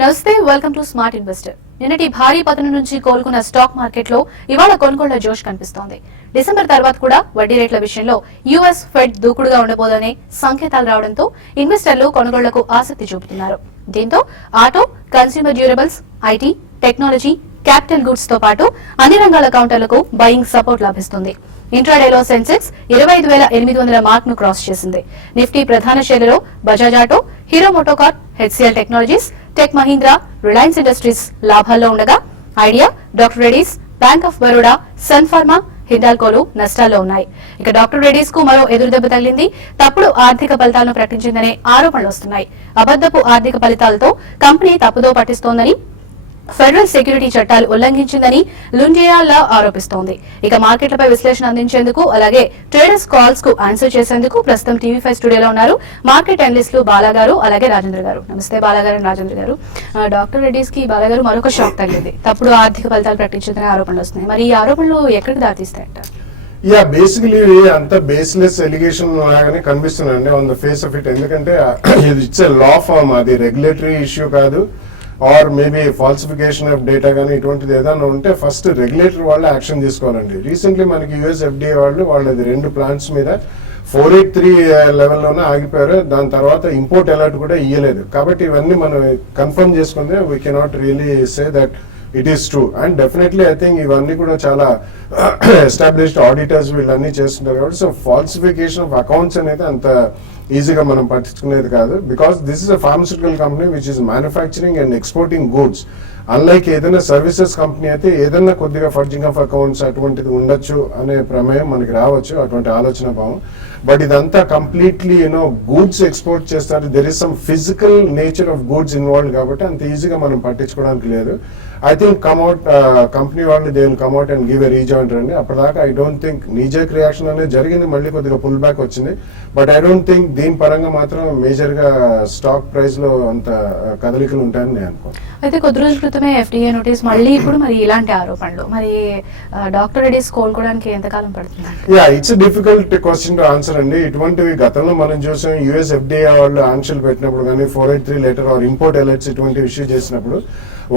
నమస్తే, welcome to smart investor. నిన్నటి భారీ పతనం నుంచి కోలుకున్న స్టాక్ మార్కెట్ లో ఇవాళ కొనుగోళ్ల జోష్ కనిపిస్తోంది. డిసెంబర్ తర్వాత కూడా వడ్డీ రేట్ల విషయంలో యుఎస్ ఫెడ్ దూకుడుగా ఉండబోదనే సంకేతాలు రావడంతో ఇన్వెస్టర్లు కొనుగోళ్లకు ఆసక్తి చూపుతున్నారు. దీంతో auto, consumer durables, IT, technology, capital goods తో పాటు అన్ని రంగాల కౌంటర్లకు బయింగ్ సపోర్ట్ లభిస్తుంది. ఇంట్రాడేలో సెన్సెక్స్ 25,800 మార్క్ ను క్రాస్ చేసింది. నిఫ్టీ ప్రధాన షేర్లలో Bajaj auto, Hero MotoCorp, HCL Technologies, Tech Mahindra, Reliance Industries లాభాల్లో ఉండగా Idea, doctor Reddy's, Bank of Baroda, Sun Pharma, హిండాల్కోలు నష్టాల్లో ఉన్నాయి. ఇక డాక్టర్ రెడ్డీస్ కు మరో ఎదురుదెబ్బ తగిలింది. తప్పుడు ఆర్థిక ఫలితాలను ప్రకటించిందనే ఆరోపణలు వస్తున్నాయి. అబద్దపు ఆర్థిక ఫలితాలతో కంపెనీ తప్పుదో పట్టిస్తోందని, ఫెడరల్ సెక్యూరిటీ చట్టాలు ఉల్లంఘించిందని లుంజియా లా ఆరోపిస్తోంది. ఇక మార్కెట్లపై విశ్లేషణ అందించేందుకు అలాగే ట్రేడర్స్ కాల్స్ కు ఆన్సర్ చేసేందుకు ప్రస్తుతం టీవీ5 స్టూడియోలో ఉన్నారు మార్కెట్ అనలిస్టులు బాలాగారు అలాగే రాజేంద్ర గారు. నమస్తే బాలాగారు, రాజేంద్ర గారు. డాక్టర్ రెడ్డీస్ కి బాలాగారు మరొక షాక్ తగిలింది. తప్పుడు ఆర్థిక ఫలితాలు ప్రకటించిందని ఆరోపణలు వస్తున్నాయి. మరి ఈ ఆరోపణలు ఎక్కడికి దారితీస్తాయంట? బేసికలీ అంత బేస్లెస్ ఎలిగేషన్ లాగానే కనిపిస్తున్నాయండి on the face of it. ఎందుకంటే ఇట్స్ ఎ లా ఫార్మ్, అది రెగ్యులేటరీ ఇష్యూ కాదు, or maybe falsification of data కానీ ఇటువంటిది ఏదైనా ఉంటే ఫస్ట్ రెగ్యులేటర్ వాళ్ళు యాక్షన్ తీసుకోవాలండి. రీసెంట్లీ మనకి యుఎస్ ఎఫ్డిఏ వాళ్ళది 2 ప్లాంట్స్ మీద 483 లెవెల్లోనే ఆగిపోయారు. దాని తర్వాత ఇంపోర్ట్ అలర్ట్ కూడా ఇయ్యలేదు. కాబట్టి ఇవన్నీ మనం కన్ఫర్మ్ చేసుకుంటే we cannot really say that it is true. And definitely I think ఇవన్నీ కూడా చాలా ఎస్టాబ్లిష్డ్ ఆడిటర్స్ వీళ్ళన్నీ చేస్తుంటారు కాబట్టి సో ఫాల్సిఫికేషన్ ఆఫ్ అకౌంట్స్ అనేది అంత ఈజీగా మనం పట్టించుకునేది కాదు. Because this is a pharmaceutical company which is manufacturing and exporting goods. Unlike ఏదైనా సర్వీసెస్ కంపెనీ అయితే ఏదైనా కొద్దిగా ఫర్జింగ్ ఆఫ్ అకౌంట్స్ అటువంటిది ఉండొచ్చు అనే ప్రమేయం మనకి రావచ్చు, అటువంటి ఆలోచన భావం. బట్ ఇదంతా కంప్లీట్లీ గూడ్స్ ఎక్స్పోర్ట్ చేస్తారు. There is some physical nature of goods involve కాబట్టి అంత ఈజీగా మనం పట్టించుకోవడానికి లేదు. ఐ థింక్ కమ్అట్ కంపెనీ వాళ్ళు దే విల్ కమ్అట్ అండ్ గివ్ ఎ రీజాయింటర్ అండి. అప్పటిదాకా I don't think knee jerk reaction అనేది జరిగింది, మళ్ళీ కొద్దిగా పుల్ బ్యాక్ వచ్చింది. బట్ ఐ డోంట్ థింక్ దీని పరంగా మాత్రం మేజర్ గా స్టాక్ ప్రైస్ లో అంత కదలికలు ఉంటాయని నేను అనుకోను. అయితే కొద్ది రోజుల క్రితమే ఎఫ్డిఏ నోటీస్, మళ్ళీ ఇప్పుడు మరి ఇలాంటి ఆరోపణలు, మరి డాక్టర్ రెడ్డీస్ కోలుకోవడానికి ఎంతకాలం పడుతుంది? It's difficult question to answer అండి. ఇటువంటివి గతంలో మనం చూసాం. యుఎస్ ఎఫ్డిఏ వాళ్ళు ఆంక్షలు పెట్టినప్పుడు కానీ 483 లెటర్ ఆర్ ఇంపోర్ట్ అలర్ట్స్ ఇటువంటి ఇష్యూ చేసినప్పుడు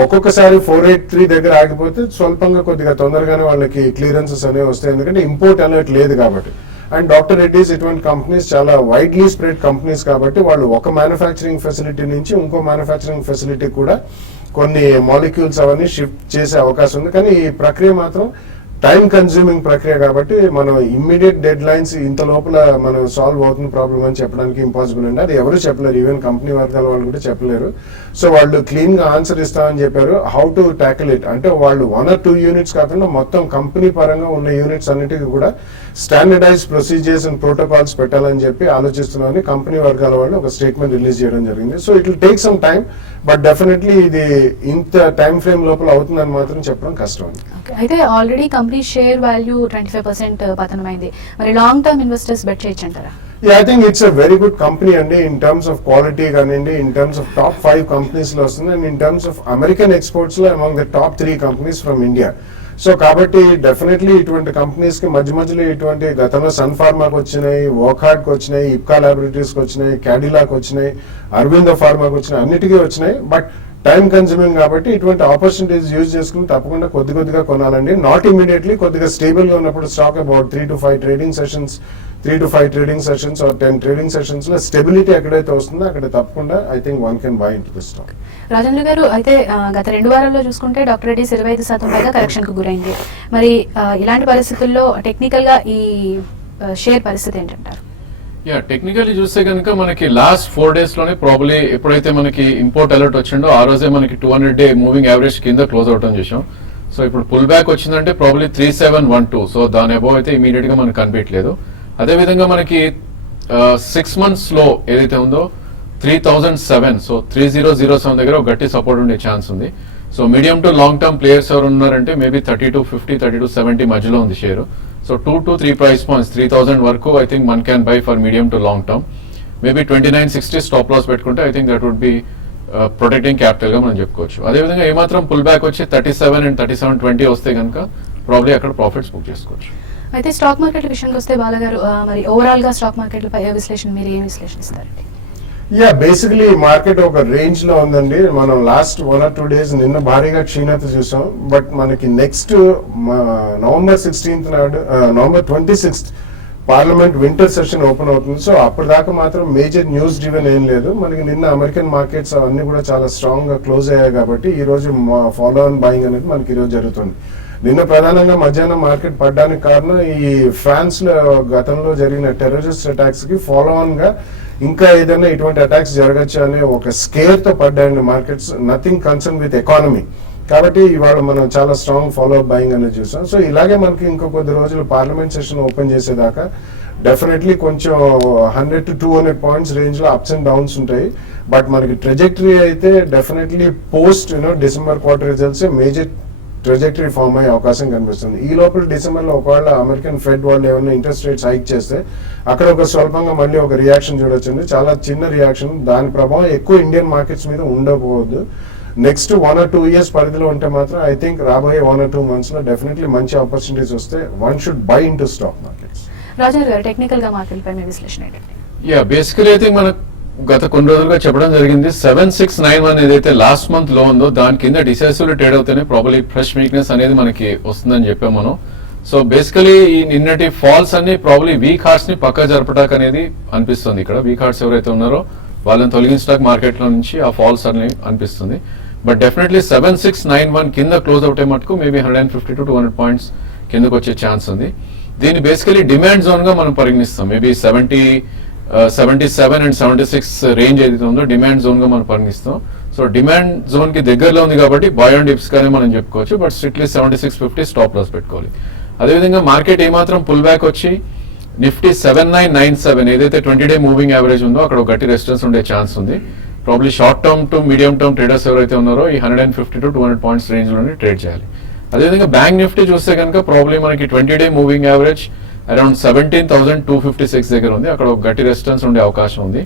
ఒక్కొక్కసారి 483 దగ్గర ఆగిపోతే స్వల్పంగా కొద్దిగా తొందరగానే వాళ్ళకి క్లియరెన్సెస్ అనేవి వస్తాయి, ఎందుకంటే ఇంపోర్ట్ అలర్ట్ లేదు కాబట్టి. అండ్ డాక్టర్ రెడ్డీస్ ఇటువంటి కంపెనీస్ చాలా వైడ్లీ స్ప్రెడ్ కంపెనీస్ కాబట్టి వాళ్ళు ఒక మ్యానుఫ్యాక్చరింగ్ ఫెసిలిటీ నుంచి ఇంకో మ్యానుఫ్యాక్చరింగ్ ఫెసిలిటీ కూడా కొన్ని మాలిక్యూల్స్ అవన్నీ షిఫ్ట్ చేసే అవకాశం ఉంది. కానీ ఈ ప్రక్రియ మాత్రం టైం కన్స్యూమింగ్ ప్రక్రియ కాబట్టి మనం ఇమ్మీడియట్ డెడ్ లైన్స్ ఇంత లోపల మనం సాల్వ్ అవుతున్న ప్రాబ్లం అని చెప్పడానికి ఇంపాసిబుల్ అండి. అది ఎవరు చెప్పలేరు, ఈవెన్ కంపెనీ వర్గాల వాళ్ళు కూడా చెప్పలేరు. సో వాళ్ళు క్లీన్ గా ఆన్సర్ ఇస్తామని చెప్పారు. హౌ టు ట్యాకిల్ ఇట్ అంటే వాళ్ళు 1 or 2 యూనిట్స్ కాకుండా మొత్తం కంపెనీ పరంగా ఉన్న యూనిట్స్ అన్నిటికీ కూడా స్టాండర్డైజ్ ప్రొసీజర్స్ అండ్ ప్రోటోకాల్స్ పెట్టాలని చెప్పి ఆలోచిస్తున్నామని కంపెనీ వర్గాల వాళ్ళు ఒక స్టేట్మెంట్ రిలీజ్ చేయడం జరిగింది. So it will take some time, but definitely ఇది ఇంత టైం ఫ్రేమ్ లోపల అవుతుందని మాత్రం చెప్పడం కష్టం. అయితే ఆల్రెడీ కంపెనీ షేర్ వాల్యూ 25% పతనమైంది. మరి లాంగ్ టర్మ్ ఇన్వెస్టర్స్ బెట్ చేయొచ్చు అంటారా? I think it's a very good company అండి. ఇన్ టర్మ్స్ ఆఫ్ క్వాలిటీ కానివ్వండి, in terms of top 5 companies లో వస్తుంది, and in terms of American exports లో among the top 3 companies from India. So కాబట్టి definitely ఇటువంటి companies కి మధ్యలో ఇటువంటి గతంలో సన్ ఫార్మాకి వచ్చినాయి, వోకార్డ్ కి వచ్చినాయి, ఇప్కా ల్యాబొరేటరీస్ కి వచ్చినాయి, క్యాడిలాకి వచ్చినాయి, అరవిందో ఫార్మాకి వచ్చినాయి, అన్నిటికీ వచ్చినాయి. బట్ టైం కన్స్యూమింగ్ కాబట్టి ఇటువంటి ఆపర్చునిటీస్ యూజ్ చేసుకుని తప్పకుండా కొద్దిగా కొనాలండి. నాట్ ఇమీడియట్లీ, కొద్దిగా స్టేబుల్ గా ఉన్నప్పుడు stock about 3 to 5 trading sessions or 10 trading sessions లో స్టెబిలిటీ ఎక్కడైతే వస్తుందో అక్కడ తప్పకుండా I think one can buy into the stock. Rajendra గారు, అయితే గత 2 వారాల్లో చూసుకుంటే డాక్టర్ రెడ్డీస్ 25% పైగా కరెక్షన్ కు గురైంది. మరి ఇలాంటి పరిస్థితుల్లో టెక్నికల్ గా ఈ షేర్ పరిస్థితి ఏంటంటారు? టెక్నికల్లీ చూస్తే కనుక మనకి లాస్ట్ 4 days లోనే ప్రాబ్లీ ఎప్పుడైతే మనకి ఇంపోర్ట్ అలర్ట్ వచ్చిందో ఆ రోజే మనకి 200-day మూవింగ్ యావరేజ్ కింద క్లోజ్ అవటం చేసాం. సో ఇప్పుడు పుల్ బ్యాక్ వచ్చిందంటే ప్రాబ్లీ 3712. సో దాని అబౌవ్ అయితే ఇమీడియట్ గా మనకు కనిపించలేదు. అదేవిధంగా మనకి 6 months లో ఏదైతే ఉందో 3007, సో 3007 దగ్గర ఒక గట్టి సపోర్ట్ ఉండే ఛాన్స్ ఉంది. So medium to long term players ఎవరు ఉన్నారంటే మేబీ 3250, 3270 మధ్యలో ఉంది share. So 2 to 3 price points, 3000 వరకు I think one can buy for medium to long term. Maybe 2960 stop loss పెట్టుకుంటే I think that would be protecting capital గా మనం చెప్పుకోవచ్చు. అదేవిధంగా ఏమాత్రం పుల్ బ్యాక్ వచ్చి 37 and 3720 వస్తే కనుక ప్రాబ్లీ అక్కడ ప్రాఫిట్స్ బుక్ చేసుకోవచ్చు. అయితే స్టాక్ మార్కెట్ విషయానికి వస్తే బాలగారు, మరి ఓవరాల్ గా స్టాక్ మార్కెట్ విశ్లేషణ మీరు ఏం విశ్లేషిస్తారండి? యా బేసికలీ మార్కెట్ ఒక రేంజ్ లో ఉందండి. మనం లాస్ట్ 1 or 2 days నిన్న భారీగా క్షీణత చూసాం. బట్ మనకి నెక్స్ట్ నవంబర్ 16th నాడు November 26th parliament winter session open అవుతుంది. సో అప్పటిదాకా మాత్రం మేజర్ న్యూస్ డ్రివెన్ ఏం లేదు. మనకి నిన్న అమెరికన్ మార్కెట్స్ అవన్నీ కూడా చాలా స్ట్రాంగ్ గా క్లోజ్ అయ్యాయి కాబట్టి ఈ రోజు ఫాలో ఆన్ బయింగ్ అనేది మనకి ఈ రోజు జరుగుతుంది. నిన్న ప్రధానంగా మధ్యాహ్నం మార్కెట్ పడడానికి కారణం ఈ ఫ్రాన్స్ లో గతంలో జరిగిన టెర్రరిస్ట్ అటాక్స్ కి ఫాలో ఆన్ గా ఇంకా ఏదైనా ఇటువంటి అటాక్స్ జరగచ్చు అనే ఒక స్కేర్ తో పడ్డాయండి markets. Nothing concern with economy. కాబట్టి ఇవాళ మనం చాలా స్ట్రాంగ్ ఫాలో అప్ బయింగ్ అనేది చూసాం. సో ఇలాగే మనకి ఇంకో కొద్ది రోజులు పార్లమెంట్ సెషన్ ఓపెన్ చేసేదాకా డెఫినెట్లీ కొంచెం 100 to 200 పాయింట్స్ రేంజ్ లో అప్స్ అండ్ డౌన్స్ ఉంటాయి. బట్ మనకి ట్రెజెక్టరీ అయితే definitely post December quarter results major trajectory form అయ్యే అవకాశం కనిపిస్తుంది. ఈ లోపల డిసెంబర్ లో ఒకవేళ అమెరికన్ ఫెడ్ వాళ్ళు ఏమైనా ఇంట్రెస్ట్ రేట్స్ హైక్ చేస్తే అక్కడ ఒక స్వల్పంగా మళ్ళీ ఒక రియాక్షన్ చూడొచ్చండి. చాలా చిన్న రియాక్షన్. దాని ప్రభావం ఎక్కువ ఇండియన్ మార్కెట్స్ మీద ఉండకపోవద్దు. నెక్స్ట్ 1 or 2 years పరిధిలో ఉంటే మాత్రం ఐ థింక్ రాబోయే 1 or 2 months లో డెఫినెట్లీ మంచి ఆపర్చునిటీస్ వస్తే one should buy in to stock markets. Raja garu technical గా మార్కెట్ పై మీ విశ్లేషణ ఏంటండి? యా బేసికలీ అయితే మనకు గత కొన్ని రోజులుగా చెప్పడం జరిగింది 7691 ఏదైతే లాస్ట్ మంత్ లో ఉందో దాని కింద డిసైసివ్ ట్రేడ్ అవుతేనే ప్రాబ్లీ ఫ్రెష్ వీక్నెస్ అనేది మనకి వస్తుందని చెప్పాం మనం. సో బేసికలీ ఈ నిన్నటి ఫాల్స్ అన్ని ప్రాబ్లీ వీక్ హార్ట్స్ ని పక్క జరపటానికి అనేది అనిపిస్తుంది. ఇక్కడ వీక్ హార్ట్స్ ఎవరైతే ఉన్నారో వాళ్ళని తొలగించడానికి మార్కెట్ లో నుంచి ఆ ఫాల్స్ అని అనిపిస్తుంది. బట్ డెఫినెట్లీ 7691 కింద క్లోజ్ అవుట్ మటుకు మేబీ 150 to 200 పాయింట్స్ కిందకు వచ్చే ఛాన్స్ ఉంది. దీన్ని బేసికలీ డిమాండ్ జోన్ గా మనం పరిగణిస్తాం. మేబీ 77 and 76 రేంజ్ ఏదైతే ఉందో డిమాండ్ జోన్ గా మనం పరిగణిస్తాం. సో డిమాండ్ జోన్ కి దగ్గరలో ఉంది కాబట్టి బై అండ్ డిప్స్ గానే మనం చెప్పుకోవచ్చు. బట్ స్ట్రిక్ట్లీ 7650 స్టాప్ లాస్ పెట్టుకోవాలి. అదేవిధంగా మార్కెట్ ఏమాత్రం పుల్ బ్యాక్ వచ్చి నిఫ్టీ 7997 ఏదైతే 20-day మూవింగ్ యావరేజ్ ఉందో అక్కడ ఒక గట్టి రెసిస్టెన్స్ ఉండే ఛాన్స్ ఉంది. Probably short term two medium term traders ఎవరైతే ఉన్నారో ఈ 150 to 200 పాయింట్స్ రేంజ్ లోనే ట్రేడ్ చేయాలి. అదేవిధంగా బ్యాంక్ నిఫ్టీ చూస్తే కనుక ప్రాబ్లీ మనకి 20-day మూవింగ్ యావరేజ్ అరౌండ్ 17,256 దగ్గర ఉంది. అక్కడ ఒక గట్టి రెసిస్టెన్స్ ఉండే అవకాశం ఉంది.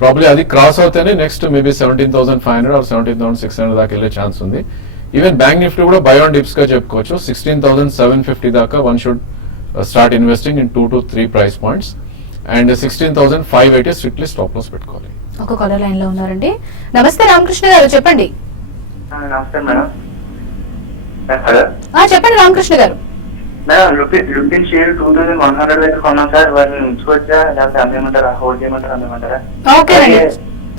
ప్రాబ్లీ అది క్రాస్ అవుతేనే నెక్స్ట్ మేబీ 17,500 or 17,600 దాకా వెళ్ళే ఛాన్స్ ఉంది. ఈవెన్ బ్యాంక్ నిఫ్టీ కూడా బై ఆన్ డిప్స్ గా చెప్పుకోవచ్చు. 16,750 దాకా one should start investing in 2 to 3 price points and 16,580 strictly stop loss పెట్టుకోవాలి. ఒక కాలర్ లైన్ లో ఉన్నారండి. నమస్తే రామకృష్ణ గారు, చెప్పండి. నమస్తే మేడం. హలో చెప్పండి రామకృష్ణ గారు. మేడం లుపిన్ షేర్ 2100 దగ్గర కొన్నాం సార్. వాటిని ఉంచుకోవచ్చా లేకపోతే అమ్మేయమంటారా, హోల్డ్ చేయమంటారా, అమ్మేయమంటారా? ఓకేనండి,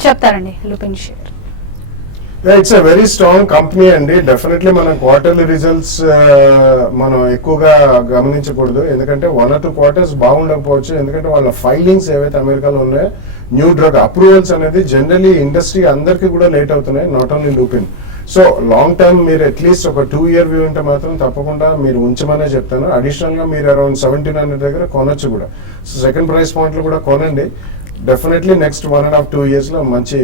చెప్తారండి. Lupin share it's a very strong company అండి. డెఫినెట్లీ మనం క్వార్టర్లీ రిజల్ట్స్ మనం ఎక్కువగా గమనించకూడదు. ఎందుకంటే 1 or 2 quarters బాగుండకపోవచ్చు. ఎందుకంటే వాళ్ళ ఫైలింగ్స్ ఏవైతే అమెరికాలో ఉన్నాయో న్యూ డ్రగ్ అప్రూవల్స్ అనేది జనరలీ ఇండస్ట్రీ అందరికీ కూడా లేట్ అవుతున్నాయి, not only Lupin. So long term మీరు అట్లీస్ట్ ఒక 2-year వ్యూ ఉంటే మాత్రం తప్పకుండా మీరు ఉంచమనే చెప్తాను. అడిషనల్ గా మీరు అరౌండ్ 1700 దగ్గర కొనొచ్చు కూడా. సో సెకండ్ ప్రైస్ పాయింట్ లో కూడా కొనండి. డెఫినెట్లీ నెక్స్ట్ 1 and 2 years లో మంచి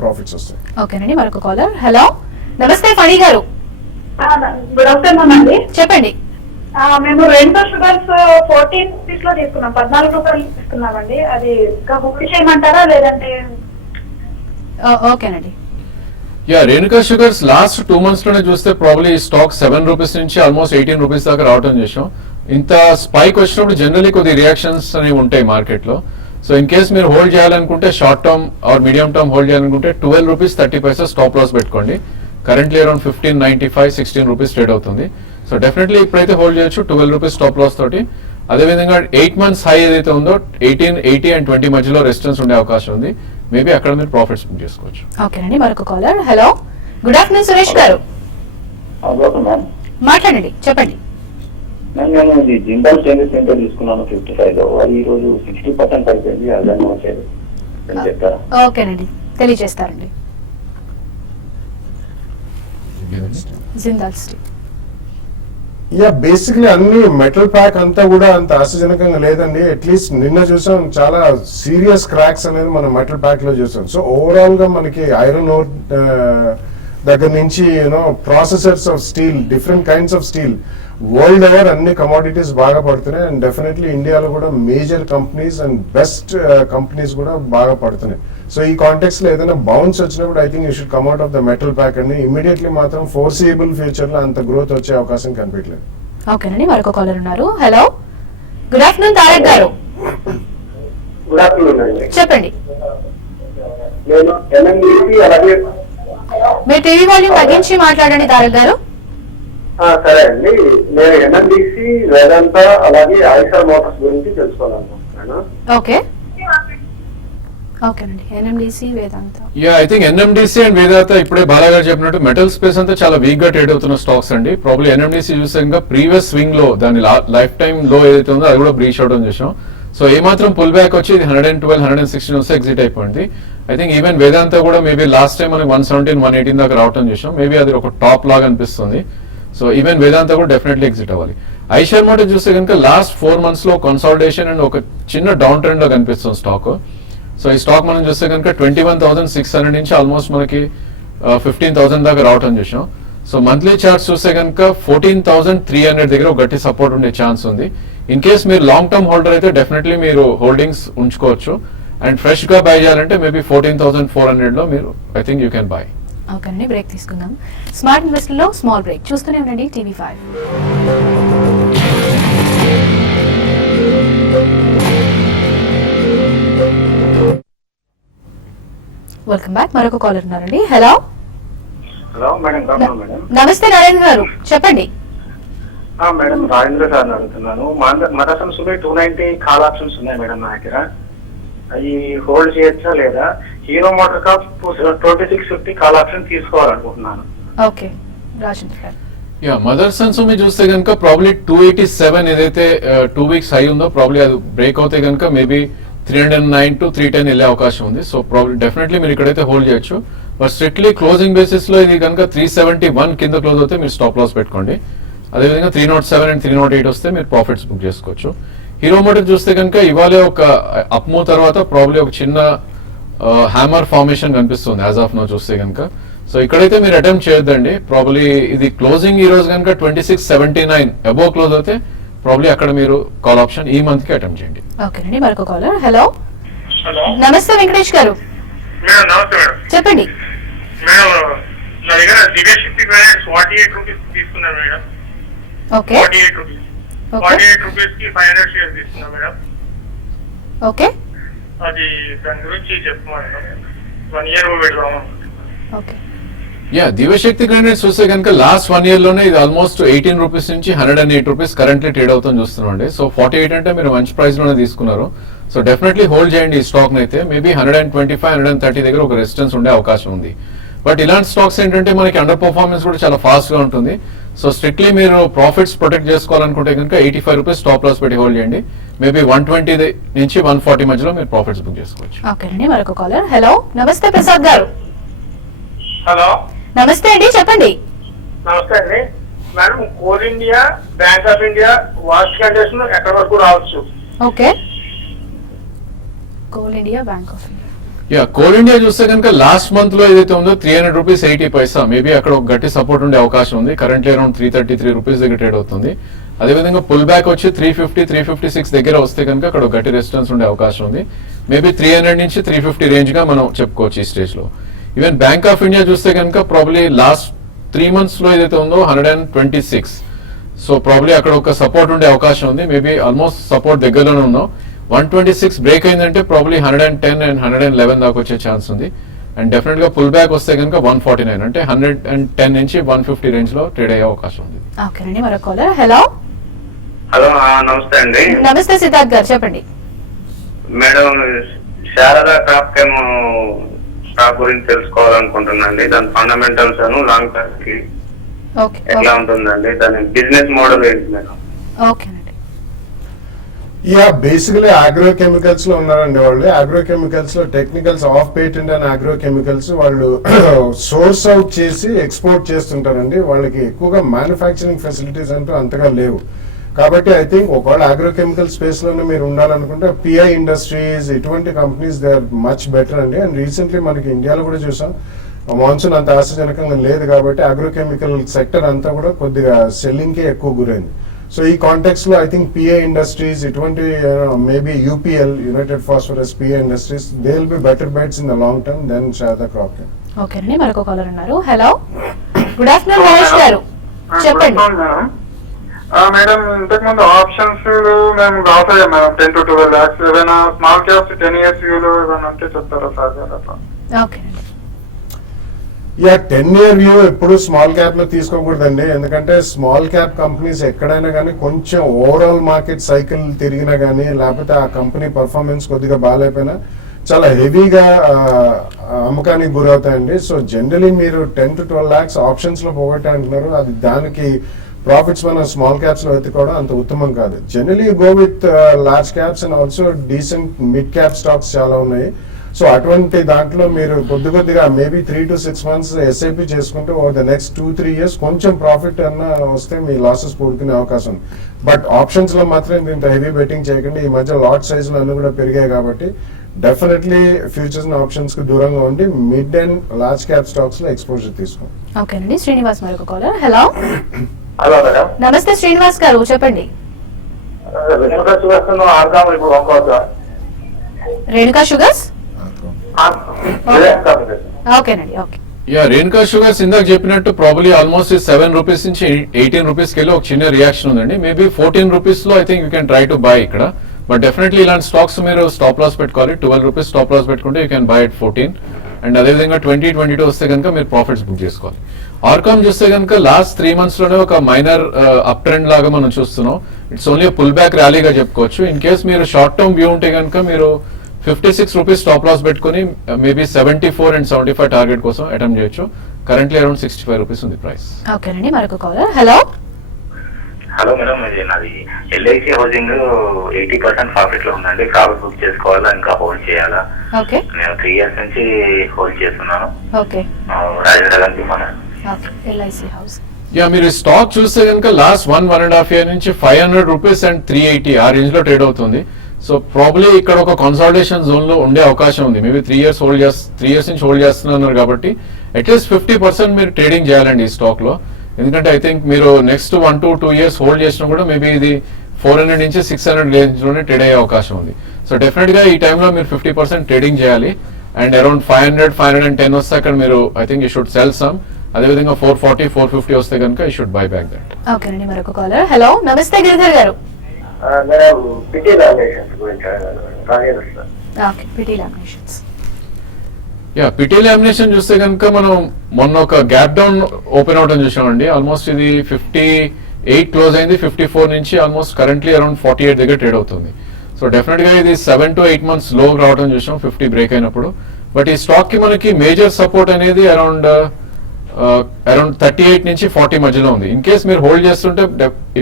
ప్రాఫిట్స్ వస్తాయి. ఓకేనండి. మరొక కాలర్. హలో నమస్తే ఫణి గారు, గుడ్ ఆఫ్టర్నూన్ అండి. చెప్పండి. మేము రెయిన్బో షుగర్స్ 14 rupees లో తీసుకున్నాం, 14 రూపాయలు తీసుకున్నామండి. అది ఇంకా హోల్డ్ చేయమంటారా లేదంటే? ఓకేనండి. Yeah Renuka sugars last 2 months లోనే చూస్తే ప్రాబ్లీ స్టాక్ 7 rupees నుంచి ఆల్మోస్ట్ 18 rupees దాకా రావడం చేసాం. ఇంత స్పైక్ వచ్చినప్పుడు జనరలీ కొద్ది రియాక్షన్స్ అనేవి ఉంటాయి మార్కెట్ లో. సో ఇన్ కేస్ మీరు హోల్డ్ చేయాలనుకుంటే short term are medium term hold చేయాలనుకుంటే 12.30 స్టాప్ లాస్ పెట్టుకోండి. కరెంట్లీ అరౌండ్ 15.95 16 rupees ట్రేడ్ అవుతుంది. సో డెఫినెట్లీ ఇప్పుడైతే హోల్డ్ చేయొచ్చు 12 rupees స్టాప్ లాస్ తోటి. అదేవిధంగా 8 months హై ఏదైతే ఉందో 1880 and 20 మధ్యలో రెసిస్టెన్స్ ఉండే అవకాశం ఉంది. మేబీ అక్కడ మీరు ప్రాఫిట్స్ బుక్ చేసుకోవచ్చు. ఓకేనండి. మరొక caller. Hello good afternoon Suresh గారు, మాట్లాడండి, చెప్పండి. నేను ఇది జిందాల్ స్టెయిన్లెస్ స్టీల్ తీసుకున్నాను 55 లో. అది ఈ రోజు 60% అయిపోయింది. అదని వచ్చేది చెప్తారా? ఓకేనండి, తెలియజేస్తారండి. జిందాల్ స్టీల్ బేసిక్లీ అన్ని మెటల్ ప్యాక్ అంతా కూడా అంత ఆశాజనకంగా లేదండి. అట్లీస్ట్ నిన్న చూసాం చాలా సీరియస్ క్రాక్స్ అనేది మనం మెటల్ ప్యాక్ లో చూసాం. సో ఓవరాల్ గా మనకి ఐరన్ ఓర్ దగ్గర నుంచి processors of steel, different kinds of steel world over అన్ని కమోడిటీస్ బాగా పడుతున్నాయి. అండ్ డెఫినెట్లీ ఇండియాలో కూడా major companies and best companies కూడా బాగా పడుతున్నాయి. సో ఈ కాంటెక్స్ట్ లో ఏదైనా బౌన్స్ వచ్చినప్పుడు I think you should come out of the metal pack అండి. ఇమీడియట్లీ మాత్రం ఫోర్సియబుల్ ఫ్యూచర్ లో అంత గ్రోత్ వచ్చే అవకాశం కనిపించలేదు. ఓకేనండి. మరొక కాలర్ ఉన్నారు. హలో గుడ్ ఆఫ్టర్నూన్ తారక్ గారు, గుడ్ ఆఫ్టర్నూన్ అండి. చెప్పండి. నేను ఎన్ఎండిసి అలాగే మీ టీవీ వాల్యూమ్ తగ్గించి మాట్లాడండి తారక్ గారు. సరే అండి, నేను ఎన్ఎండిసి వేదాంత అలాగే ఐషర్ మోటార్స్ గురించి తెలుసుకోవాలనుకుంటున్నాను. ఓకే ఓకేనండి, NMDC Vedanta. Yeah, I think NMDC and Vedanta ఇప్పుడే బాలా గారు చెప్పినట్టు మెటల్ స్పేస్ అంతా చాలా వీక్ గా ట్రేడ్ అవుతున్న స్టాక్స్ అండి. ప్రాబ్లీ ఎన్ఎండిసి చూస్తే ఇంకా ప్రీవియస్ స్వింగ్ లో దాని లైఫ్ టైమ్ లో ఏదైతే ఉందో అది కూడా బ్రీచ్ అవడం చూసాం. సో ఏమాత్రం పుల్ బ్యాక్ వచ్చి ఇది 112, 116 వస్తే ఎగ్జిట్ అయిపోయింది. ఐ థింక్ ఈవెన్ వేదాంత కూడా మేబీ లాస్ట్ టైం మనకి 117, 118 దాకా రావడం చూసాం. మేబీ అది ఒక టాప్ లాగా అనిపిస్తుంది. సో ఈవెన్ వేదాంత కూడా డెఫినెట్లీ ఎగ్జిట్ అవ్వాలి. ఐషర్ మోటార్ చూస్తే కనుక లాస్ట్ 4 months లో కన్సాలిడేషన్ అండ్ ఒక చిన్న డౌన్ ట్రెండ్ లో కనిపిస్తుంది స్టాక్. సో ఈ స్టాక్ మనం చూస్తే కనుక 21,600 నుంచి ఆల్మోస్ట్ మనకి 15,000 దాకా రావటం చూసాం. సో మంత్లీ చార్ట్స్ చూస్తే కనుక 14,300 దగ్గర ఒక గట్టి సపోర్ట్ ఉండే ఛాన్స్ ఉంది. ఇన్ కేస్ మీరు లాంగ్ టర్మ్ హోల్డర్ అయితే డెఫినెట్లీ మీరు హోల్డింగ్స్ ఉంచుకోవచ్చు. అండ్ ఫ్రెష్ గా బై చేయాలంటే మేబీ 14,400 లో మీరు I think you can buy. ఓకేనండి, బ్రేక్ తీసుకుందాం. స్మార్ట్ ఇన్వెస్టర్ లో స్మాల్ బ్రేక్ చూస్తూనే ఉండండి TV5. Welcome back. మరొక కాలర్ ఉన్నారండి. హలో హలో మేడం, మేడం నమస్తే నారాయణ గారు, చెప్పండి. మేడం రాజేంద్ర సార్ అడుగుతున్నాను. మదర్సన్ సుబే 290 కాల్ ఆప్షన్స్ ఉన్నాయి మేడం నా దగ్గర. అవి హోల్డ్ చేయొచ్చా లేదా? Hero motor corp 2650 call option తీసుకోవాలనుకుంటున్నాను. ఓకే రాజేంద్ర గారు. యా, మదర్సన్స్ మీరు చూస్తే కనుక ప్రాబ్లీ 287 ఏదైతే 2 weeks హై ఉందో ప్రాబ్లీ అది బ్రేక్ అవుతే కనుక మేబీ 309 to 310 వెళ్ళే అవకాశం ఉంది. సో ప్రాబ్లీ డెఫినెట్లీ మీరు ఇక్కడైతే హోల్డ్ చేయొచ్చు. బట్ స్ట్రిక్ట్లీ క్లోజింగ్ బేసిస్ లో ఇది కనుక 371 కింద క్లోజ్ అవుతే మీరు స్టాప్ లాస్ పెట్టుకోండి. అదేవిధంగా 307 అండ్ 308 వస్తే మీరు ప్రాఫిట్స్ బుక్ చేసుకోవచ్చు. హీరో మోటార్ చూస్తే కనుక ఇవాళ ఒక అప్ మూవ్ తర్వాత ప్రాబ్లీ ఒక చిన్న హ్యామర్ ఫార్మేషన్ కనిపిస్తుంది యాజ్ ఆఫ్ నో చూస్తే కనుక. సో ఇక్కడైతే మీరు అటెంప్ట్ చేయొద్దండి. ప్రాబ్లీ ఇది క్లోజింగ్ ఈ రోజు కనుక 2679 అబోవ్ క్లోజ్ అయితే ప్రాబ్లీ అక్కడ మీరు కాల్ ఆప్షన్ ఈ మంత్ కి అటెంప్ట్ చేయండి. ఓకేనండి, మరొక కాలర్. హలో హలో నమస్తే వెంకటేష్ గారు, మేడం, నమస్తే మేడం. చెప్పండి. మేడం నా దగ్గర దివ్యశక్తి ఫైనాన్స్ 48 రూపీస్ తీసుకున్నాను madam. Okay 48 rupees, okay 48 rupees కి 500 షేర్స్ తీసుకున్నాను మేడం. ఓకే అది దాని గురించి చెప్పమని 1 year పెడదాం. ఓకే యా, దివ్యశక్తి గ్రైండర్స్ చూస్తే కనుక లాస్ట్ 1 year లోనే ఇది ఆల్మోస్ట్ 18 రూపీస్ నుంచి 108 రూపీస్ కరెంట్లీ ట్రేడ్ అవుతుంది చూస్తున్నాం అండి. సో 48 అంటే మీరు మంచి ప్రైస్ లోనే తీసుకున్నారు. సో డెఫినెట్లీ హోల్డ్ చేయండి ఈ స్టాక్ అయితే. మేబీ 125, 130 దగ్గర ఒక రెసిస్టెన్స్ ఉండే అవకాశం ఉంది. బట్ ఇలాంటి స్టాక్స్ ఏంటంటే మనకి అండర్ పర్ఫార్మెన్స్ కూడా చాలా ఫాస్ట్ గా ఉంటుంది. సో స్ట్రిక్ట్లీ మీరు ప్రాఫిట్స్ ప్రొటెక్ట్ చేసుకోవాలనుకుంటే కనుక 85 రూపీస్ స్టాప్ లాస్ పెట్టి హోల్డ్ చేయండి. మేబీ 120 నుంచి 140 మధ్యలో మీరు ప్రాఫిట్స్ బుక్ చేసుకోవచ్చు. ఓకేనండి, మరొక కాలర్. హలో నమస్తే ప్రసాద్ గారు. హలో నమస్తే అండి, చెప్పండి. నమస్తే అండి madam. Coal India, bank of India watch condition ఎక్కడ వరకు రావచ్చు? Okay coal India, bank of India. Yeah, coal India చూస్తే కనుక లాస్ట్ మంత్ లో ఏదైతే ఉందో 300 రూపీస్ 80 పైసా మేబీ అక్కడ ఒక గట్టి సపోర్ట్ ఉండే అవకాశం ఉంది. కరెంట్లీ అరౌండ్ 333 రూపీస్ దగ్గర ట్రేడ్ అవుతుంది. అదేవిధంగా పుల్ బ్యాక్ వచ్చి 350, 356 దగ్గర వస్తే కనుక అక్కడ ఒక గట్టి రెసిస్టెన్స్ ఉండే అవకాశం ఉంది. మేబీ 300 నుంచి 350 రేంజ్ గా మనం చెప్పుకోవచ్చు ఈ స్టేజ్ లో. ఈవెన్ బ్యాంక్ ఆఫ్ ఇండియా చూస్తే కనుక ప్రాబ్లీ లాస్ట్ 3 months లో ఏదైతే ఉందో 126. సో ప్రాబ్లీ అక్కడ ఒక సపోర్ట్ ఉండే అవకాశం ఉంది. మేబీ ఆల్మోస్ట్ సపోర్ట్ దగ్గరలోనే ఉందాం. 126 బ్రేక్ అయిందంటే ప్రాబ్లీ 110 అండ్ 111 దాకా వచ్చే ఛాన్స్ ఉంది. అండ్ డెఫినెట్ గా పుల్ బ్యాక్ వస్తే కనుక 149 అంటే 110 నుంచి 150 రేంజ్ లో ట్రేడ్ అయ్యే అవకాశం ఉంది. ఓకేనండి, మరొక కాలర్. హలో హలో నమస్తే అండి. నమస్తే సిద్ధార్థ్ గారు, చెప్పండి. Madam Sharada crop came stock గురించి తెలుసుకోవాలనుకుంటున్నాండి. దాని ఫండమెంటల్స్ అను లాంగ్ టర్మ్ కి ఓకే ఎట్లా ఉంటుందండి, దాని బిజినెస్ మోడల్ ఏంటి మేడం? ఓకేనండి. యా, బేసికలీ అగ్రో కెమికల్స్ లో ఉన్నారండి వాళ్ళు. అగ్రో కెమికల్స్ లో technicals of patent and agro chemicals వాళ్ళు సోర్స్ అవుట్ చేసి ఎక్స్పోర్ట్ చేస్తుంటారండి. వాళ్ళకి ఎక్కువగా మ్యానుఫ్యాక్చరింగ్ ఫెసిలిటీస్ అంటూ అంతగా లేవు. కాబట్టి ఐ థింక్ ఒకవేళ అగ్రోకెమికల్ స్పేస్ లోనే మీరు ఉండాలనుకుంటే పిఐ ఇండస్ట్రీస్ ఇటువంటి companies they are much better అండి. అండ్ రీసెంట్లీ మనకి ఇండియాలో కూడా చూసాం మాన్సూన్ అంత ఆశాజనకంగా లేదు కాబట్టి అగ్రోకెమికల్ సెక్టర్ అంతా కూడా కొద్దిగా సెల్లింగ్ కే ఎక్కువ గురైంది. సో ఈ కాంటెక్స్ లో ఐ థింక్ పిఐ ఇండస్ట్రీస్ ఇటువంటి maybe UPL United Phosphorus PI Industries they will be better bets in the long term then Sharda Cropchem. ఓకేనండి, మరొక కాలర్ ఉన్నారు. హలో గుడ్ ఆఫ్టర్నూన్ మహేష్ గారు, చెప్పండి. మేడం ఇంతకు ముందు ఆప్షన్స్ మేము లాస్ అయ్యాం మేడం 10 to 12 lakhs. ఏదైనా స్మాల్ క్యాప్స్ 10 years వ్యూలో ఏమైనా ఉంటే చెప్తారా సార్? ఓకే అండి. యా 10-year వ్యూ ఎప్పుడు స్మాల్ క్యాప్ లో తీసుకోకూడదండి, ఎందుకంటే స్మాల్ క్యాప్ కంపెనీస్ ఎక్కడైనా కానీ కొంచెం ఓవరాల్ మార్కెట్ సైకిల్ తిరిగినా కానీ లేకపోతే ఆ కంపెనీ పర్ఫార్మెన్స్ కొద్దిగా బాగాలేకపోయినా చాలా హెవీగా అమ్మకానికి గురవుతాయండి. సో జనరలీ మీరు 10 to 12 lakhs ఆప్షన్స్ లో పోగొట్టే అంటున్నారు, అది దానికి ప్రాఫిట్స్ మన స్మాల్ క్యాప్స్ లో వెతుకోవడం అంత ఉత్తమం కాదు. Generally go with large caps and also decent mid cap stocks చాలా ఉన్నాయి. సో అటువంటి దాంట్లో మీరు కొద్దిగా మేబీ 3 to 6 months ఎస్ఐపి చేసుకుంటే ఓవర్ ద నెక్స్ట్ 2-3 years కొంచెం ప్రాఫిట్ అన్న వస్తే మీ లాసెస్ పూడుకునే అవకాశం ఉంది. బట్ ఆప్షన్స్ లో మాత్రం ఇంత హెవీ బెట్టింగ్ చేయకండి. ఈ మధ్య లాట్ సైజులు అన్ని కూడా పెరిగాయి కాబట్టి డెఫినెట్లీ ఫ్యూచర్స్ ఆప్షన్స్ కి దూరంగా ఉండి mid and large cap stocks లో ఎక్స్పోజర్ తీసుకోండి. ఓకేనండి. శ్రీనివాస్ మరొక కాలర్. హలో హలో మేడం, నమస్తే శ్రీనివాస్ గారు, చెప్పండి. ఇప్పుడు రేణుకా షుగర్స్. ఓకేనండి. ఓకే. యా రేణుకా షుగర్స్ ఇందాక చెప్పినట్టు ప్రాబ్లీ ఆల్మోస్ట్ 7 రూపీస్ నుంచి 18 రూపీస్కి వెళ్ళి ఒక చిన్న రియాక్షన్ ఉందండి. మేబీ 14 రూపీస్ లో I think you can try to buy ఇక్కడ. బట్ డెఫినెట్లీ ఇలాంటి స్టాక్స్ మీరు స్టాప్ లాస్ పెట్టుకోవాలి. 12 రూపీస్ స్టాప్ లాస్ పెట్టుకుంటే you can buy at 14. And అదేవిధంగా 2022 వస్తే కనుక మీరు ప్రాఫిట్స్ బుక్ చేసుకోవాలి. ఆర్కామ్ చూస్తే కనుక లాస్ట్ 3 months లోనే ఒక మైనర్ అప్ ట్రెండ్ లాగా మనం చూస్తున్నాం. ఇట్స్ ఓన్లీ పుల్ బ్యాక్ ర్యాలీగా చెప్పుకోవచ్చు. ఇన్ కేస్ మీరు షార్ట్ టర్మ్ వ్యూ ఉంటే కనుక మీరు 56 రూపీస్ స్టాప్ లాస్ పెట్టుకుని మేబీ 74 and 75 టార్గెట్ కోసం అటెంప్ట్ చేయొచ్చు. కరెంట్లీ అరౌండ్ 65 రూపీస్ ఉంది ప్రైస్. ఓకేనండి. మరొక కాలర్. హలో హలో మేడం, ఇది నాది ఎల్ఐసి హౌసింగ్ 80% ప్రాఫిట్ లో ఉందండి. ప్రాఫిట్ బుక్ చేసుకోవాలా ఇంకా హోల్డ్ చేయాలా? ఓకే. నేను 3 years నుంచి హోల్డ్ చేస్తున్నాను. ఓకే. రాజేంద్ర గాంధీ మన ఓకే. LIC house. యా మీరు స్టాక్ చూస్తే కనుక లాస్ట్ 1.5 year నుంచి 500 రూపీస్ అండ్ 380 ఆ రేంజ్ లో ట్రేడ్ అవుతుంది. సో ప్రాబ్లీ ఇక్కడ ఒక కన్సాలిడేషన్ జోన్ లో ఉండే అవకాశం ఉంది. మేబీ 3 years నుంచి హోల్డ్ చేస్తున్నారు కాబట్టి అట్లీస్ట్ 50% మీరు ట్రేడింగ్ చేయాలండి ఈ స్టాక్ లో. ఎందుకంటే ఐ థింక్ మీరు నెక్స్ట్ 1 to 2 years హోల్డ్ చేసినా కూడా మేబీ ఇది 400 నుంచి 600 రేంజ్ లోనే ట్రేడ్ అయ్యే అవకాశం ఉంది. సో డెఫినెట్ గా ఈ టైంలో మీరు 50% ట్రేడింగ్ చేయాలి. అండ్ అరౌండ్ 500-510 వస్తే అక్కడ మీరు I think you should cell some. అదేవిధంగా 440-450 వస్తే కనుక you should buy back that. ఓకేనండి. మరొక కాలర్. హలో నమస్తే గిరిధర్ గారు. మేడం పిటి లామినేషన్స్ గురించి Rajendra sir. Okay. PT laminations. Yeah PT lamination చూస్తే కనుక మనం మొన్న ఒక గ్యాప్ డౌన్ ఓపెన్ అవడం చూసామండి. ఆల్మోస్ట్ ఇది 58 క్లోజ్ అయింది. 54 నుంచి ఆల్మోస్ట్ కరెంట్లీ అరౌండ్ 48 దగ్గర ట్రేడ్ అవుతుంది. సో డెఫినెట్ గా ఇది 7 to 8 months లో రావడం చూసాం 50 బ్రేక్ అయినప్పుడు. బట్ ఈ స్టాక్ కి మనకి మేజర్ సపోర్ట్ అనేది అరౌండ్ 38 నుంచి 40 మధ్యలో ఉంది. ఇన్ కేస్ మీరు హోల్డ్ చేస్తుంటే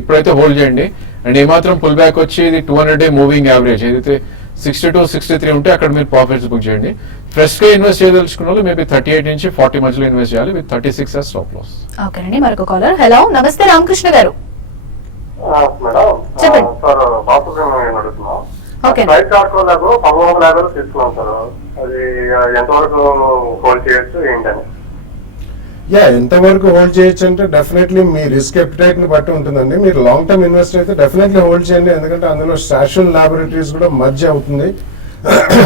ఇప్పుడైతే హోల్డ్ చేయండి. అండ్ ఏమాత్రం పుల్ బ్యాక్ వచ్చి ఇది 200-day మూవింగ్ యావరేజ్ ఏదైతే 62-63 ఉంటే అక్కడ మీరు ప్రాఫిట్స్ బుక్ చేయండి. ఫ్రెష్ గా ఇన్వెస్ట్ చేయదలుచుకున్న వాళ్ళు మేబీ 38 నుంచి 40 మధ్యలో ఇన్వెస్ట్ చేయాలి విత్ 36 as స్టాప్ లాస్. ఓకేనండి. మరొక కాలర్. హలో నమస్తే రామకృష్ణ గారు. మేడం చెప్పండి. సార్ బాపుగా అడుగుతున్నాం. ఓకే. ప్రైస్ ఆడుకోలేదు 15 తీసుకున్నాం సార్. అది ఎంతవరకు హోల్డ్ చేయొచ్చు ఏంటని? యా ఎంతవరకు హోల్డ్ చేయొచ్చు అంటే డెఫినెట్లీ మీ రిస్క్ ఎపిటైట్ ని బట్టి ఉంటుందండి. మీరు లాంగ్ టర్మ్ ఇన్వెస్టర్ అయితే డెఫినెట్లీ హోల్డ్ చేయండి, ఎందుకంటే అందులో స్టాషన్ ల్యాబొరేటరీస్ కూడా మర్జ్ అవుతుంది.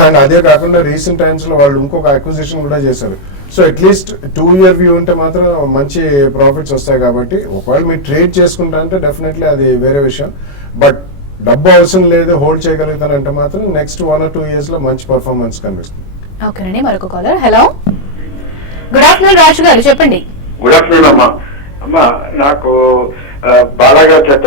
అండ్ అదే కాకుండా రీసెంట్ టైమ్స్ లో వాళ్ళు ఇంకొక అక్విజిషన్ కూడా చేశారు. సో అట్లీస్ట్ 2 year వ్యూ ఉంటే మాత్రం మంచి ప్రాఫిట్స్ వస్తాయి. కాబట్టి ఒకవేళ మీరు ట్రేడ్ చేసుకుంటా అంటే డెఫినెట్లీ అది వేరే విషయం. బట్ డబ్బు అవసరం లేదు హోల్డ్ చేయగలుగుతానంటే మాత్రం నెక్స్ట్ 1 or 2 years లో మంచి పర్ఫార్మెన్స్ కనిపిస్తుంది. ఓకేనండి. మరొక కాలర్. హలో గుడ్ ఆఫ్టర్నూన్ రాజు గారు, చెప్పండి. గుడ్ ఆఫ్టర్నూన్ అమ్మా. అమ్మా నాకు బాలాగా చేత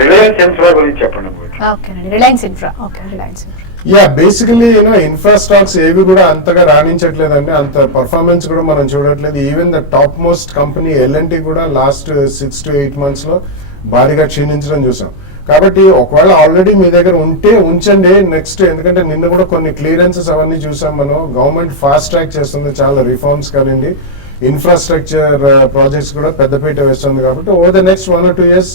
రిలయన్స్ ఇన్ఫ్రా గురించి చెప్పండి. ఓకేనండి. Reliance Infra. Okay. Reliance Infra. Yeah basically infra stocks ఏవి కూడా అంతగా రాణించట్లేదండి, అంత పర్ఫార్మెన్స్ కూడా మనం చూడట్లేదు. Even the top most company L and T కూడా లాస్ట్ 6 to 8 months లో భారీగా క్షీణించడం చూసాం. కాబట్టి ఒకవేళ ఆల్రెడీ మీ దగ్గర ఉంటే ఉంచండి నెక్స్ట్, ఎందుకంటే నిన్న కూడా కొన్ని క్లియరెన్సెస్ అవన్నీ చూసాం మనం. గవర్నమెంట్ ఫాస్ట్ ట్రాక్ చేస్తుంది చాలా రిఫార్మ్స్ కానివ్వండి, ఇన్ఫ్రాస్ట్రక్చర్ ప్రాజెక్ట్స్ కూడా పెద్దపీట వేస్తుంది. కాబట్టి over the next 1 or 2 years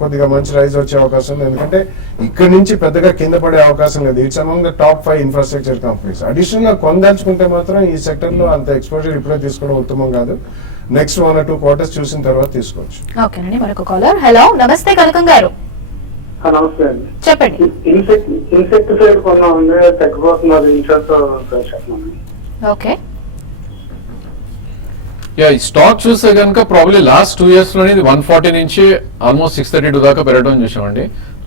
కొద్దిగా మంచి రైజ్ వచ్చే అవకాశం ఉంది. ఎందుకంటే ఇక్కడ నుంచి పెద్దగా కింద పడే అవకాశం లేదు. It's among the top 5 infrastructure companies. Additional గా కొనదలుచుకుంటే మాత్రం ఈ సెక్టర్ లో అంత ఎక్స్పోజర్ ఇప్పుడే తీసుకోవడం ఉత్తమం కాదు. నెక్స్ట్ 1 or 2 quarters చూసిన తర్వాత తీసుకోవచ్చు. ఓకేనండి. మరొక కాలర్. హలో నమస్తే కనకం గారు, నమస్తే అండి. చెప్పండి. ఇన్సెక్టిసైడ్ కొన్నా ఉంది, తగ్గిపోతున్నారు ఇన్సూరెన్స్ చెప్పండి. ఓకే. యా ఈ స్టాక్ చూస్తే కనుక ప్రాబ్లీ లాస్ట్ 2 years లోనే ఇది 140 నుంచి ఆల్మోస్ట్ 632 దాకా పెరగడం చూసామండి.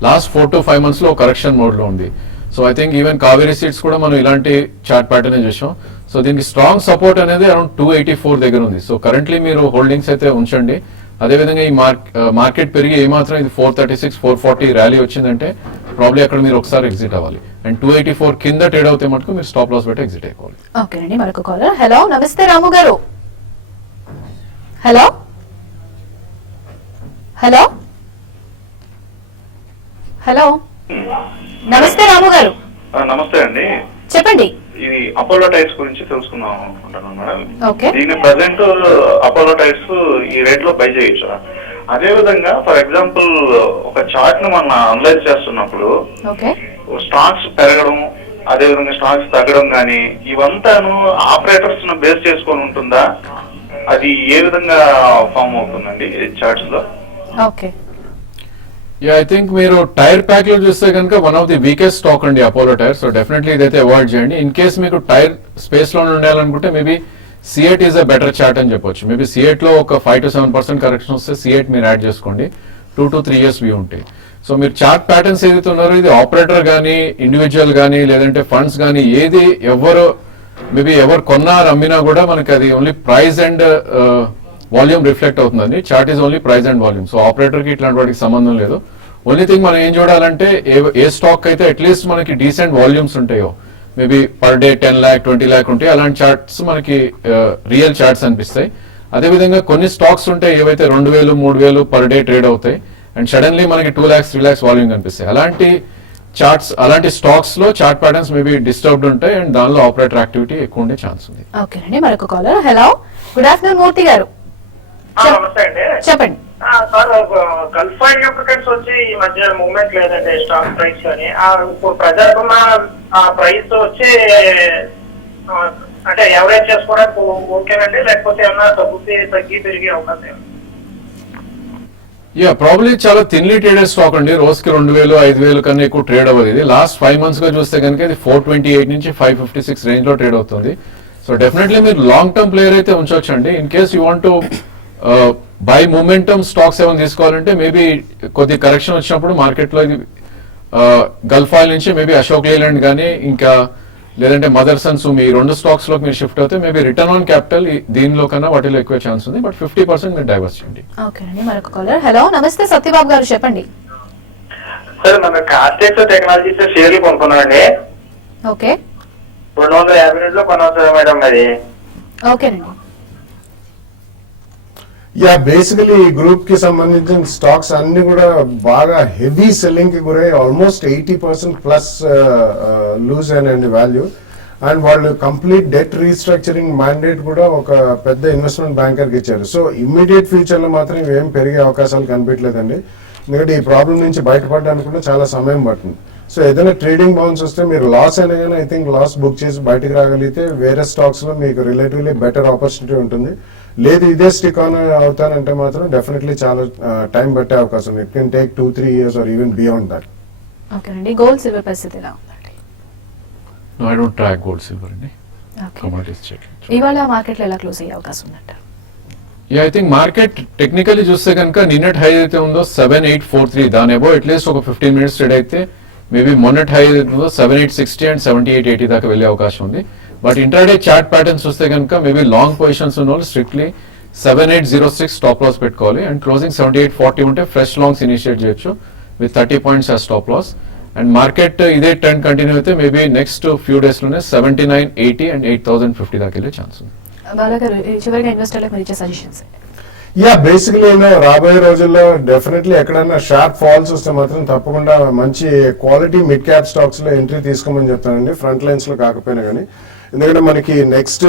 లాస్ట్ 4 to 5 months లో కరెక్షన్ మోడ్ లో ఉంది. So I think even Kaveri seeds కూడా మనం ఇలాంటి చార్ట్ ప్యాటర్న్ చూసాం. సో దీనికి స్ట్రాంగ్ సపోర్ట్ అనేది అరౌండ్ 284 దగ్గర ఉంది. సో కరెంట్లీ మీరు హోల్డింగ్స్ అయితే ఉంచండి. అదేవిధంగా ఈ మార్కెట్ పెరిగి ఏమాత్రం ఇది 436, 440 ర్యాలీ వచ్చిందంటే ప్రాబ్లీ అక్కడ మీరు ఒకసారి ఎగ్జిట్ అవ్వాలి. అండ్ 284 కింద ట్రేడ్ అవుతే మటుకు మీరు స్టాప్ లాస్ పెట్టి ఎగ్జిట్ అయిపోవాలి. ఓకేనండి, మరొక కాలర్. హలో, నమస్తే రాము గారు. హలో హలో హలో నమస్తే రాము గారు, నమస్తే అండి. చెప్పండి. ఇది అపోలో టైర్స్ గురించి తెలుసుకుందాం అనుకుంటున్నాను మేడం. ఓకే. దీని ప్రజెంట్ అపోలో టైర్స్ ఈ రేట్ లో బై చేయొచ్చా? అదే విధంగా ఫర్ ఎగ్జాంపుల్ ఒక చార్ట్ ను మనం అనలైజ్ చేస్తున్నప్పుడు ఓకే, స్టాక్స్ పెరగడం అదే విధంగా స్టాక్స్ తగ్గడం కానీ ఇవంతాను ఆపరేటర్స్ ను బేస్ చేసుకొని ఉంటుందా? అది ఏ విధంగా ఫామ్ అవుతుందండి చార్ట్స్ లో? ఓకే. యా, ఐ థింక్ మీరు టైర్ ప్యాక్ లో చూస్తే కనుక one of the weakest stock అండి అపోలో టైర్. సో డెఫినెట్లీ ఇదైతే అవాయిడ్ చేయండి. ఇన్ కేస్ మీకు టైర్ స్పేస్ లో ఉండాలనుకుంటే maybe C8 is a better chart అని చెప్పొచ్చు. మేబీ C8 లో ఒక 5 to 7% కరెక్షన్ వస్తే C8 మీరు యాడ్ చేసుకోండి. 2 to 3 years వ్యూ ఉంటాయి. సో మీరు చార్ట్ ప్యాటర్న్స్ ఏదైతే ఉన్నారో ఇది ఆపరేటర్ కానీ ఇండివిజువల్ కానీ లేదంటే ఫండ్స్ కానీ ఏది ఎవరు కొన్నారు అమ్మినా కూడా మనకి అది only price and volume reflect అవుతుందండి. Chart is only price and volume. So operator కి ఇట్లాంటి వాటికి సంబంధం లేదు. ఓన్లీ థింగ్ మనం ఏం చూడాలంటే ఏ స్టాక్ అయితే అట్లీస్ట్ మనకి డీసెంట్ వాల్యూమ్స్ ఉంటాయో, maybe per day 10 lakh 20 lakh ఉంటాయి, అలాంటి చార్ట్స్ మనకి రియల్ చార్ట్స్ అనిపిస్తాయి. అదేవిధంగా కొన్ని స్టాక్స్ ఉంటాయి ఏవైతే 2000 3000 పర్ డే ట్రేడ్ అవుతాయి అండ్ సడన్లీ మనకి 2 lakhs 3 lakhs వాల్యూమ్ కనిపిస్తాయి. అలాంటి చార్ట్స్ అలాంటి స్టాక్స్ లో చార్ట్ ప్యాటర్న్స్ మేబీ డిస్టర్బ్డ్ ఉంటాయి అండ్ దానిలో ఆపరేటర్ యాక్టివిటీ ఎక్కువ ఉండే ఛాన్స్ ఉంది. ఓకేనండి, మరొక కాలర్. హలో, గుడ్ ఆఫ్టర్నూన్ మూర్తి గారు, నమస్తే అండి. చెప్పండి. సార్, గల్ఫ్ ఆయిల్ లుబ్రికెంట్స్ వచ్చి ఈ మధ్య మూవ్మెంట్ లేదండి స్టాక్ ప్రైస్ అని. ఇప్పుడు ప్రజలకు ఆ ప్రైస్ వచ్చి అంటే ఎవరేజ్ చేసుకోవడానికి ఓకేనండి, లేకపోతే ఏమన్నా తగ్గి పెరిగే అవకాశం? యా, ప్రాబ్లీ చాలా థిన్లీ ట్రేడెడ్ స్టాక్ అండి. రోజుకి 2000 5000 కన్నా ఎక్కువ ట్రేడ్ అవ్వదు. ఇది లాస్ట్ 5 months గా చూస్తే కనుక ఇది 428 నుంచి 556 రేంజ్ లో ట్రేడ్ అవుతుంది. సో డెఫినెట్లీ మీరు లాంగ్ టర్మ్ ప్లేయర్ అయితే ఉంచవచ్చు అండి. In case you want to buy momentum stocks ఏమైనా తీసుకోవాలంటే మేబీ కొద్ది కరెక్షన్ వచ్చినప్పుడు మార్కెట్ లో ఇది గల్ఫ్ ఆయిల్ నుంచి మేబీ అశోక్ లేలాండ్ కానీ ఇంకా లేదంటే మదర్సన్ సుమి ఈ 2 స్టాక్స్ లో మీరు షిఫ్ట్ అవుతే మేబీ రిటర్న్ ఆన్ క్యాపిటల్ దీనిలో కన్నా వాటిలో ఎక్కువ ఛాన్స్ ఉంది. బట్ 50% మీరు డైవర్స్ చేయండి. ఓకేనండి, మరొక కాలర్. హలో, నమస్తే సత్యబాబు గారు, చెప్పండి. సార్, మన కాస్టెక్స్ టెక్నాలజీస్ షేర్లు కొనుక్కున్నానండి. ఓకే. 250 లో కొనవచ్చా మేడం అది? ఓకేనండి. యా, బేసికలీ ఈ గ్రూప్ కి సంబంధించిన స్టాక్స్ అన్ని కూడా బాగా హెవీ సెల్లింగ్ కి గురై ఆల్మోస్ట్ 80% ప్లస్ లూజ్ అయినండి వాల్యూ. అండ్ వాళ్ళు కంప్లీట్ డెట్ రీస్ట్రక్చరింగ్ మ్యాండేట్ కూడా ఒక పెద్ద ఇన్వెస్ట్మెంట్ బ్యాంకర్ కి ఇచ్చారు. సో ఇమ్మీడియట్ ఫ్యూచర్ లో మాత్రం ఇవేం పెరిగే అవకాశాలు కనిపించలేదండి. ఎందుకంటే ఈ ప్రాబ్లం నుంచి బయటపడడానికి కూడా చాలా సమయం పడుతుంది. సో ఏదైనా ట్రేడింగ్ బౌన్స్ వస్తే మీరు లాస్ అయినా కానీ ఐ థింక్ లాస్ బుక్ చేసి బయటకు రాగలిగితే వేరే స్టాక్స్ లో మీకు రిలేటివ్లీ బెటర్ ఆపర్చునిటీ ఉంటుంది. లేదు ఇదే స్టిక్ ఆన్ అవుతానంటే మాత్రం డెఫినెట్లీ చాలా టైం పట్టే అవకాశం. It can take 2-3 years or even beyond that. ఓకేనండి, గోల్డ్ సిల్వర్ పరిస్థితి ఎలా ఉందండి? No, I don't track gold silver అండి. ఓకే. Commodities check. ఇవాళ మార్కెట్లో ఎలా క్లోజ్ అయ్యే అవకాశం ఉందంటారు? Yeah, I think market technically చూస్తే కనుక నిన్నటి హై అయితే ఉందో 7843 దాని అబో అట్లీస్ట్ ఒక 15 minutes ట్రేడ్ అయితే మేబీ మొన్నటి హై అయితే ఉందో 7860 అండ్ 7880 దాకా వెళ్ళే అవకాశం ఉంది. బట్ ఇంట్రాడే చార్ట్ ప్యాటర్న్స్ చూస్తే కనుక మేబీ లాంగ్ పొజిషన్స్ ఉన్న వాళ్ళు స్ట్రిక్ట్లీ 7806 స్టాప్ లాస్ పెట్టుకోవాలి అండ్ క్లోజింగ్ 7840 ఉంటే ఫ్రెష్ లాంగ్స్ ఇనిషియేట్ చేయొచ్చు with 30 points as stop loss. And market ఇదే ట్రెండ్ కంటిన్యూ అయితే మేబీ నెక్స్ట్ ఫ్యూ డేస్ లోనే 7980 అండ్ 8050 దాకా వెళ్ళే ఛాన్స్ ఉంది. బాలాగారు, చివరిగా ఇన్వెస్టర్లకు మీరు ఇచ్చే సజెషన్స్? యా, బేసికలీ రాబోయే రోజుల్లో డెఫినెట్లీ ఎక్కడన్నా షార్ప్ ఫాల్స్ వస్తే మాత్రం తప్పకుండా మంచి క్వాలిటీ మిడ్ క్యాప్ స్టాక్స్ లో ఎంట్రీ తీసుకోమని చెప్తానండి, ఫ్రంట్ లైన్స్ లో కాకపోయినా కానీ. ఎందుకంటే మనకి next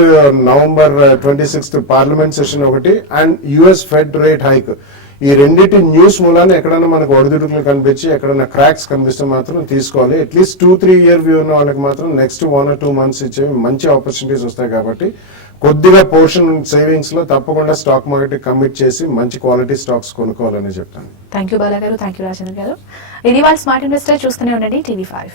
November 26th parliament session ఒకటి and US fed rate hike, ఈ రెండింటి న్యూస్ మూలాన ఎక్కడైనా మనకు ఒడిదుడుకులు కనిపించి ఎక్కడైనా క్రాక్స్ కనిపిస్తే మాత్రం తీసుకోవాలి. అట్లీస్ట్ 2-3 year వ్యూ ఉన్న వాళ్ళకి మాత్రం నెక్స్ట్ 1 or 2 months ఇచ్చే మంచి ఆపర్చునిటీస్ వస్తాయి. కాబట్టి కొద్దిగా పోర్షన్ సేవింగ్స్ లో తప్పకుండా స్టాక్ మార్కెట్ కమిట్ చేసి మంచి క్వాలిటీ స్టాక్స్ కొనుక్కోవాలని చెప్తాను. థ్యాంక్ యూ బాలాగారు, థ్యాంక్ యూ రాజేంద్ర గారు. ఇది వాళ్ళ స్మార్ట్ ఇన్వెస్టర్. చూస్తూనే ఉండండి TV5.